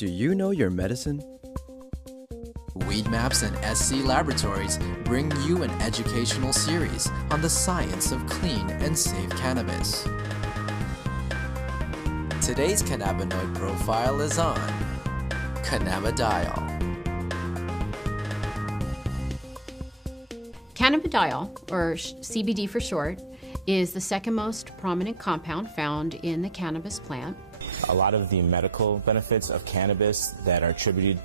Do you know your medicine? Weed Maps and SC Laboratories bring you an educational series on the science of clean and safe cannabis. Today's cannabinoid profile is on cannabidiol. Cannabidiol, or CBD for short, is the second most prominent compound found in the cannabis plant. A lot of the medical benefits of cannabis that are attributed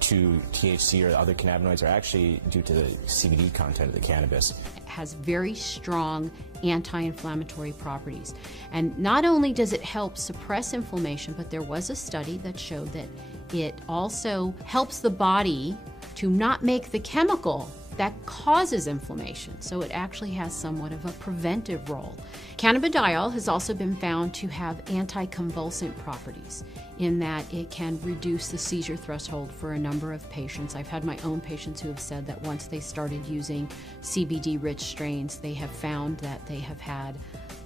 to THC or other cannabinoids are actually due to the CBD content of the cannabis. It has very strong anti-inflammatory properties. And not only does it help suppress inflammation, but there was a study that showed that it also helps the body to not make the chemical that causes inflammation. So it actually has somewhat of a preventive role. Cannabidiol has also been found to have anticonvulsant properties in that it can reduce the seizure threshold for a number of patients. I've had my own patients who have said that once they started using CBD-rich strains, they have found that they have had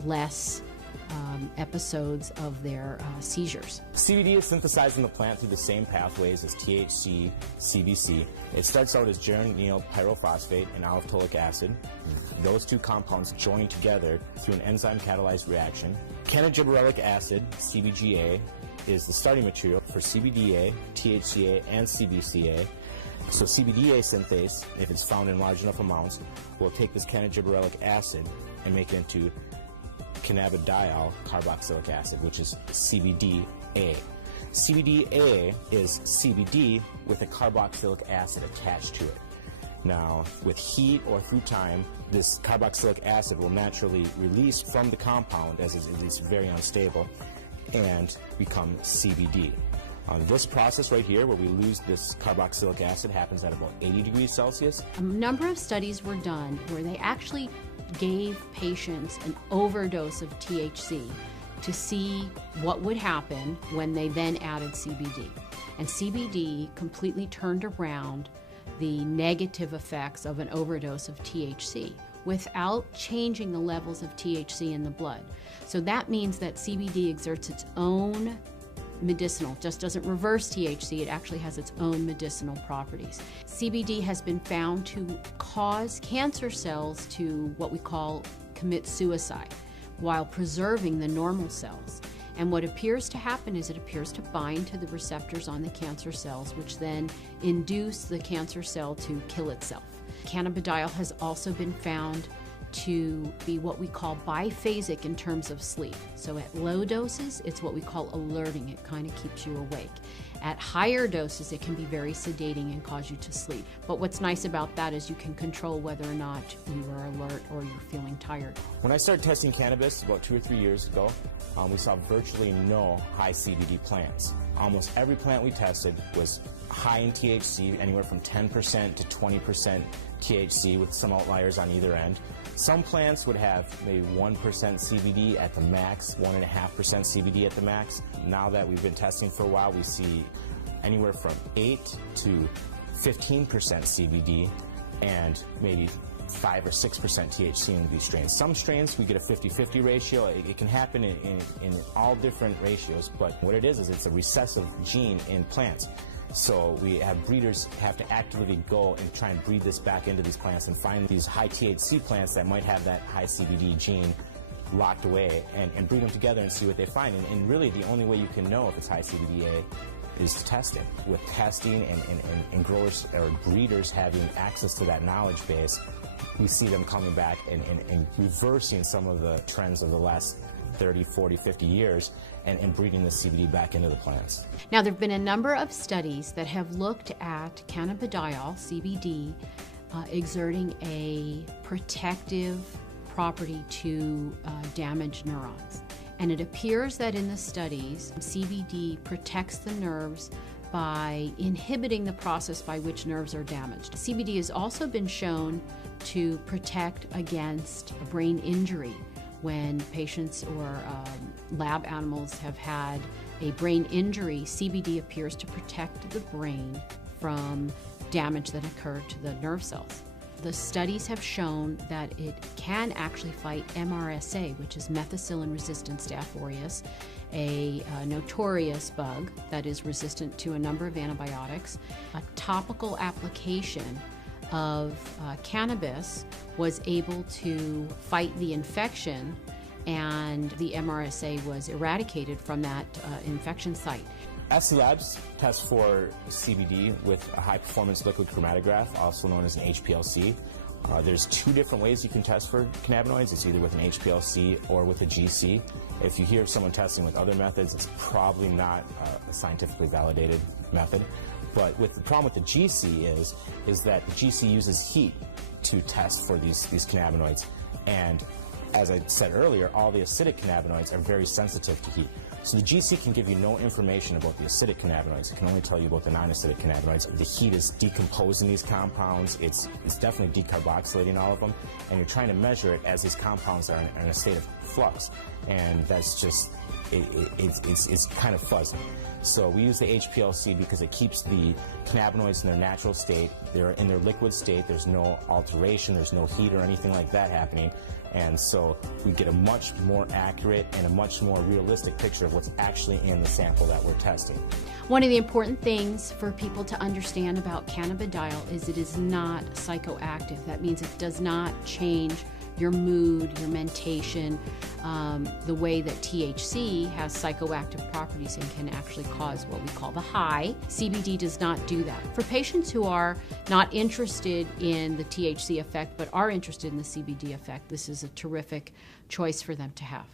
less episodes of their seizures. CBD is synthesized in the plant through the same pathways as THC, CBC. It starts out as geranyl pyrophosphate and alpha-tolic acid. Those two compounds join together through an enzyme-catalyzed reaction. Cannabidiolic acid, CBGA, is the starting material for CBDA, THCA, and CBCA. So CBDA synthase, if it's found in large enough amounts, will take this cannabidiolic acid and make it into cannabidiol carboxylic acid, which is CBDA. CBDA is CBD with a carboxylic acid attached to it. Now, with heat or through time, this carboxylic acid will naturally release from the compound, as it's very unstable, and become CBD. This process right here, where we lose this carboxylic acid, happens at about 80 degrees Celsius. A number of studies were done where they actually gave patients an overdose of THC to see what would happen when they then added CBD. And CBD completely turned around the negative effects of an overdose of THC without changing the levels of THC in the blood. So that means that CBD exerts its own medicinal, just doesn't reverse THC, it actually has its own medicinal properties. CBD has been found to cause cancer cells to what we call commit suicide while preserving the normal cells. And what appears to happen is it appears to bind to the receptors on the cancer cells, which then induce the cancer cell to kill itself. Cannabidiol has also been found to be what we call biphasic in terms of sleep. So at low doses, it's what we call alerting. It kind of keeps you awake. At higher doses, it can be very sedating and cause you to sleep. But what's nice about that is you can control whether or not you are alert or you're feeling tired. When I started testing cannabis about 2 or 3 years ago, we saw virtually no high CBD plants. Almost every plant we tested was high in THC, anywhere from 10% to 20% THC, with some outliers on either end. Some plants would have maybe 1% CBD at the max, 1.5% CBD at the max. Now that we've been testing for a while, we see anywhere from 8 to 15% CBD and maybe 5 or 6% THC in these strains. Some strains we get a 50-50 ratio. It can happen in all different ratios, but what it is it's a recessive gene in plants. So we have breeders have to actively go and try and breed this back into these plants and find these high THC plants that might have that high CBD gene locked away and breed them together and see what they find. And really the only way you can know if it's high CBDA is to test it. With testing and growers or breeders having access to that knowledge base, we see them coming back and reversing some of the trends of the last 30, 40, 50 years and breeding the CBD back into the plants. Now, there have been a number of studies that have looked at cannabidiol, CBD, exerting a protective property to damaged neurons. And it appears that in the studies, CBD protects the nerves by inhibiting the process by which nerves are damaged. CBD has also been shown to protect against a brain injury. When patients or lab animals have had a brain injury, CBD appears to protect the brain from damage that occurred to the nerve cells. The studies have shown that it can actually fight MRSA, which is methicillin-resistant Staph aureus, a notorious bug that is resistant to a number of antibiotics. A topical application of cannabis was able to fight the infection, and the MRSA was eradicated from that infection site. SC Labs tests for CBD with a high-performance liquid chromatograph, also known as an HPLC. There's two different ways you can test for cannabinoids. It's either with an HPLC or with a GC. If you hear of someone testing with other methods, it's probably not a scientifically validated method. But the problem with the GC is that the GC uses heat to test for these cannabinoids. And as I said earlier, all the acidic cannabinoids are very sensitive to heat. So the GC can give you no information about the acidic cannabinoids. It can only tell you about the non-acidic cannabinoids. The heat is decomposing these compounds. It's definitely decarboxylating all of them. And you're trying to measure it as these compounds are in a state of flux. And that's just, it's kind of fuzzy. So we use the HPLC because it keeps the cannabinoids in their natural state. They're in their liquid state. There's no alteration. There's no heat or anything like that happening. And so we get a much more accurate and a much more realistic picture of what's actually in the sample that we're testing. One of the important things for people to understand about cannabidiol is it is not psychoactive. That means it does not change your mood, your mentation, the way that THC has psychoactive properties and can actually cause what we call the high. CBD does not do that. For patients who are not interested in the THC effect but are interested in the CBD effect, this is a terrific choice for them to have.